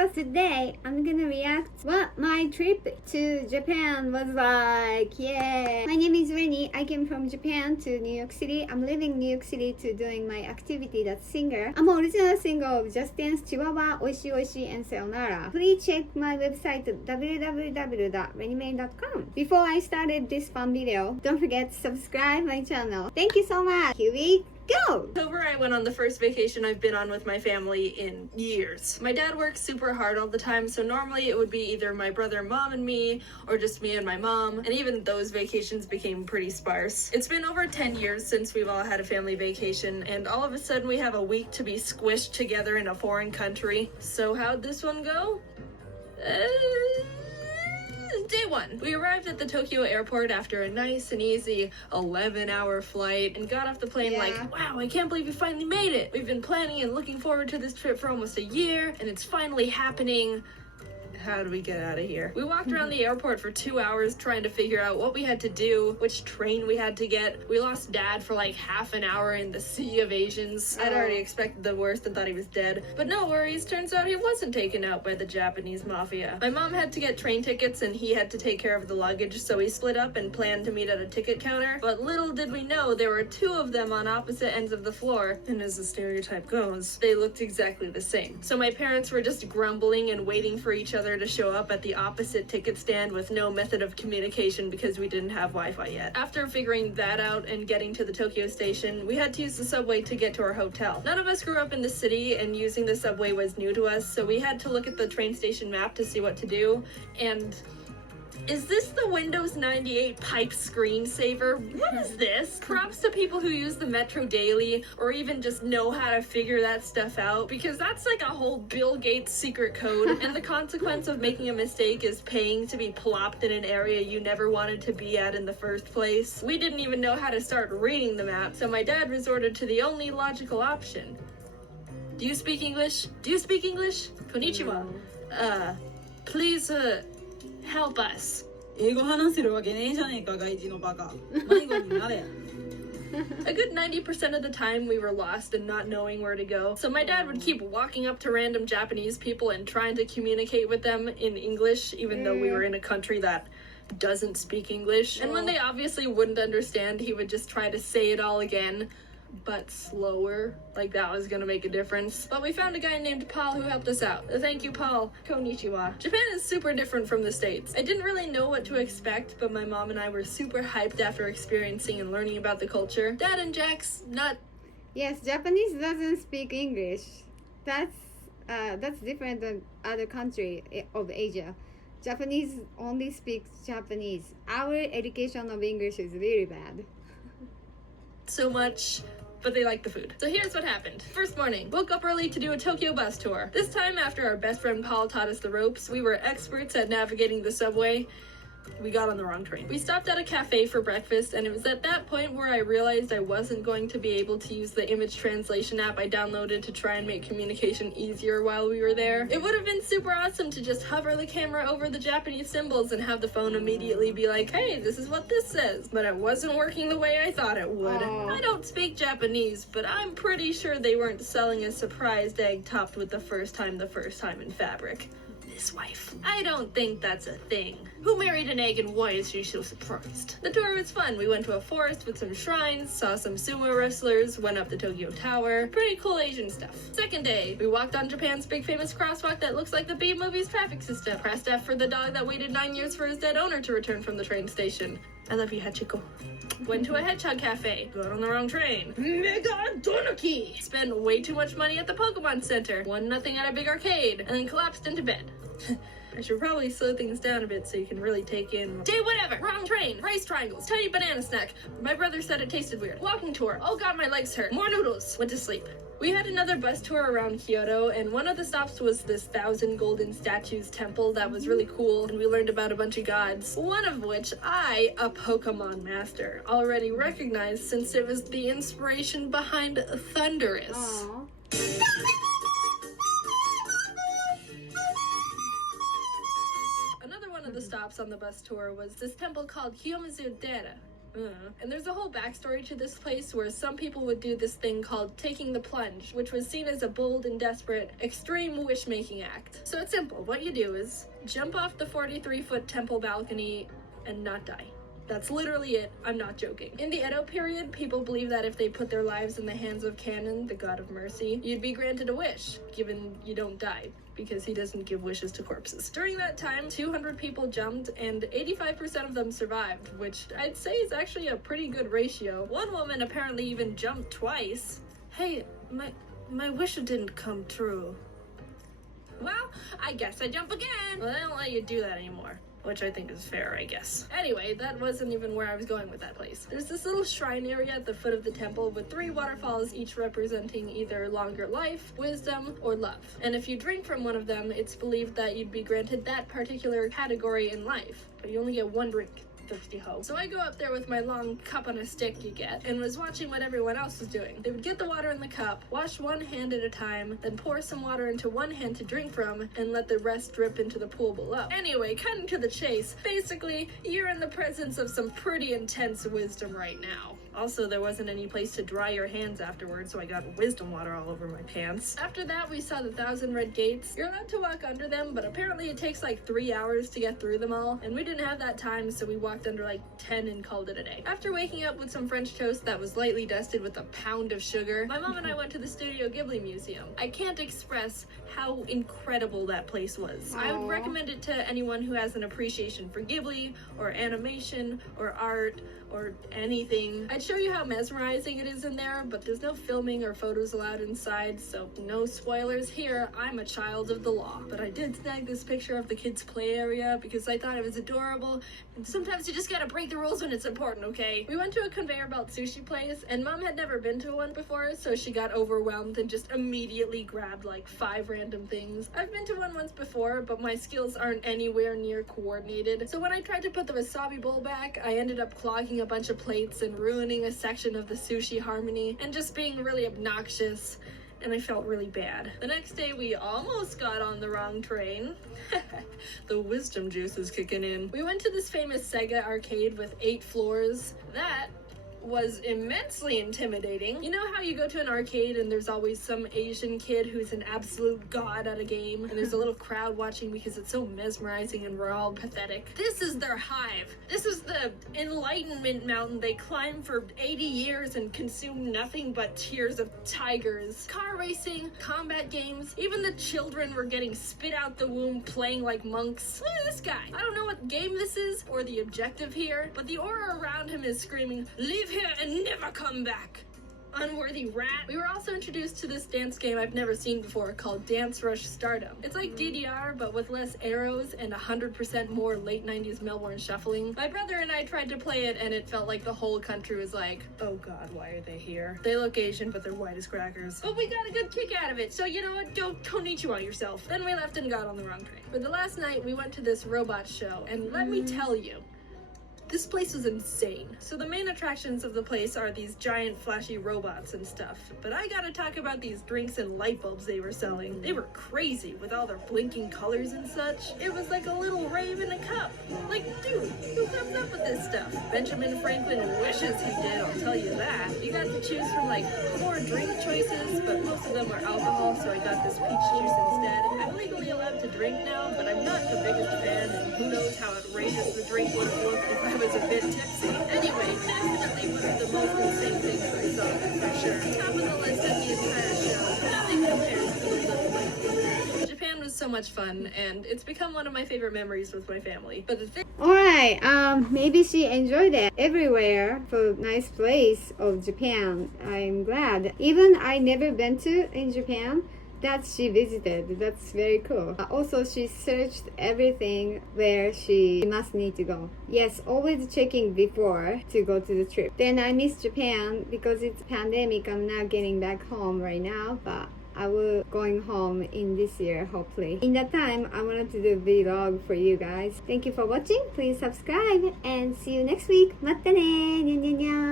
videos. Today I'm gonna react what my trip to Japan was like. Yeah. My name is Rennie. I came from Japan to New York City. I'm living in New York City to doing my activity that's singer. I'm original singer of Just Dance, Chihuahua, Oishi Oishi, and Sayonara. Please check my website at www.renniemain.com. Before I started this fun video, don't forget to subscribe my channel. Thank you so much. Here we go! October, I went on the first vacation I've been on with my family in years. My dad works super hard all the time, so normally it would be either my brother, mom, and me, or just me and my mom, and even those vacations became pretty sparse. It's been over 10 years since we've all had a family vacation, and all of a sudden we have a week to be squished together in a foreign country. So how'd this one go? Day one. We arrived at the Tokyo airport after a nice and easy 11-hour flight and got off the plane like, wow, I can't believe we finally made it. We've been planning and looking forward to this trip for almost a year, and it's finally happening. How do we get out of here? We walked around the airport for 2 hours trying to figure out what we had to do, which train we had to get. We lost Dad for like half an hour in the sea of Asians. I'd already expected the worst and thought he was dead. But no worries, turns out he wasn't taken out by the Japanese mafia. My mom had to get train tickets and he had to take care of the luggage, so we split up and planned to meet at a ticket counter. But little did we know there were two of them on opposite ends of the floor, and as the stereotype goes, they looked exactly the same. So my parents were just grumbling and waiting for each other to show up at the opposite ticket stand with no method of communication because we didn't have Wi-Fi yet. After figuring that out and getting to the Tokyo station, we had to use the subway to get to our hotel. None of us grew up in the city and using the subway was new to us, so we had to look at the train station map to see what to do. And is this the Windows 98 pipe screensaver? What is this? Props to people who use the Metro daily or even just know how to figure that stuff out, because that's like a whole Bill Gates secret code, and the consequence of making a mistake is paying to be plopped in an area you never wanted to be at in the first place. We didn't even know how to start reading the map, so my dad resorted to the only logical option. Do you speak English? Do you speak English? Konnichiwa. Please, help us. 英語話せるわけねえじゃねえか、外人のバカ。迷子になれ。A good 90% of the time we were lost and not knowing where to go, so my dad would keep walking up to random Japanese people and trying to communicate with them in English, even though we were in a country that doesn't speak English. And when they obviously wouldn't understand, he would just try to say it all again, but slower, like that was gonna make a difference. But we found a guy named Paul who helped us out. Thank you, Paul. Konnichiwa. Japan is super different from the States. I didn't really know what to expect, but my mom and I were super hyped after experiencing and learning about the culture. Dad and Jack's not... Yes, Japanese doesn't speak English. That's different than other country of Asia. Japanese only speaks Japanese. Our education of English is really bad. So much, but they like the food. So here's what happened. First morning, woke up early to do a Tokyo bus tour. This time, after our best friend Paul taught us the ropes, we were experts at navigating the subway. We got on the wrong train. We stopped at a cafe for breakfast, and it was at that point where I realized I wasn't going to be able to use the image translation app I downloaded to try and make communication easier while we were there. It would have been super awesome to just hover the camera over the Japanese symbols and have the phone immediately be like, hey, this is what this says. But it wasn't working the way I thought it would. I don't speak Japanese, but I'm pretty sure they weren't selling a surprised egg topped with the first time in fabric. His wife. I don't think that's a thing. Who married an egg and why is she so surprised? The tour was fun. We went to a forest with some shrines, saw some sumo wrestlers, went up the Tokyo Tower. Pretty cool Asian stuff. Second day, we walked on Japan's big famous crosswalk that looks like the B-movie's traffic system. Pressed F for the dog that waited 9 years for his dead owner to return from the train station. I love you, Hachiko. Went to a hedgehog cafe. Got on the wrong train. Mega Donuki! Spent way too much money at the Pokemon Center. Won nothing at a big arcade. And then collapsed into bed. I should probably slow things down a bit so you can really take in. Day whatever! Wrong train! Rice triangles! Tiny banana snack! My brother said it tasted weird. Walking tour! Oh god, my legs hurt! More noodles! Went to sleep. We had another bus tour around Kyoto, and one of the stops was this 1,000 golden statues temple that was really cool, and we learned about a bunch of gods, one of which I, a Pokemon master, already recognized since it was the inspiration behind Thundurus. Aww. Another one of the stops on the bus tour was this temple called Kiyomizu Dera. And there's a whole backstory to this place where some people would do this thing called taking the plunge, which was seen as a bold and desperate, extreme wish-making act. So it's simple. What you do is jump off the 43-foot temple balcony and not die. That's literally it. I'm not joking. In the Edo period, people believed that if they put their lives in the hands of Kannon, the god of mercy, you'd be granted a wish, given you don't die, because he doesn't give wishes to corpses. During that time, 200 people jumped, and 85% of them survived, which I'd say is actually a pretty good ratio. One woman apparently even jumped twice. Hey, my wish didn't come true. Well, I guess I jump again. Well, they don't let you do that anymore. Which I think is fair, I guess. Anyway, that wasn't even where I was going with that place. There's this little shrine area at the foot of the temple with 3 waterfalls, each representing either longer life, wisdom, or love. And if you drink from one of them, it's believed that you'd be granted that particular category in life. But you only get 1 drink. Thirsty hoe. So I go up there with my long cup on a stick you get, and was watching what everyone else was doing. They would get the water in the cup, wash one hand at a time, then pour some water into one hand to drink from, and let the rest drip into the pool below. Anyway, cutting to the chase, basically, you're in the presence of some pretty intense wisdom right now. Also, there wasn't any place to dry your hands afterwards, so I got wisdom water all over my pants. After that, we saw the 1,000 red gates. You're allowed to walk under them, but apparently it takes like 3 hours to get through them all, and we didn't have that time, so we walked under like 10 and called it a day. After waking up with some French toast that was lightly dusted with a pound of sugar, my mom and I went to the Studio Ghibli Museum. I can't express how incredible that place was. I would recommend it to anyone who has an appreciation for Ghibli, or animation, or art, or anything. I'd show you how mesmerizing it is in there, but there's no filming or photos allowed inside, so no spoilers here. I'm a child of the law. But I did snag this picture of the kids' play area because I thought it was adorable, and sometimes you just gotta break the rules when it's important, okay? We went to a conveyor belt sushi place, and Mom had never been to one before, so she got overwhelmed and just immediately grabbed like 5 random things. I've been to one once before, but my skills aren't anywhere near coordinated, so when I tried to put the wasabi bowl back, I ended up clogging a bunch of plates and ruining a section of the sushi harmony and just being really obnoxious, and I felt really bad. The next day we almost got on the wrong train. The wisdom juice is kicking in. We went to this famous Sega arcade with 8 floors. That was immensely intimidating. You know how you go to an arcade and there's always some Asian kid who's an absolute god at a game, and there's a little crowd watching because it's so mesmerizing and we're all pathetic? This is their hive. This is the enlightenment mountain they climb for 80 years and consume nothing but tears of tigers. Car racing, combat games, even the children were getting spit out the womb playing like monks. Look at this guy. I don't know what game this is or the objective here, but the aura around him is screaming, "Leave here and never come back, unworthy rat." We were also introduced to this dance game I've never seen before called Dance Rush Stardom. It's like DDR, but with less arrows and 100% more late 90s Melbourne shuffling. My brother and I tried to play it, and it felt like the whole country was like, oh god, why are they here? They look Asian, but they're white as crackers. But we got a good kick out of it, so you know what, don't konnichiwa yourself. Then we left and got on the wrong train. For the last night, we went to this robot show, and let me tell you, this place was insane. So the main attractions of the place are these giant flashy robots and stuff. But I gotta talk about these drinks and light bulbs they were selling. They were crazy with all their blinking colors and such. It was like a little rave in a cup. Like, dude, who comes up with this stuff? Benjamin Franklin wishes he did, I'll tell you that. You got to choose from like 4 drink choices, but most of them were alcohol, so I got this peach juice instead. I'm legally allowed to drink now, but I'm not the biggest fan, and who knows how outrageous the drink would have looked if I was a bit tipsy. Anyway, definitely one of the most insane things I saw, for sure. Top of the list of the entire show. Nothing compares to the little. Japan was so much fun, and it's become one of my favorite memories with my family. But the thing. Alright, maybe she enjoyed it everywhere for nice place of Japan. I'm glad. Even I never been to in Japan, that she visited. That's very cool. Also, she searched everything where she must need to go. Yes, always checking before to go to the trip. Then I miss Japan because it's pandemic. I'm not getting back home right now, but I will going home in this year, hopefully. In that time, I wanted to do a vlog for you guys. Thank you for watching. Please subscribe and see you next week. またね。にゃにゃにゃ。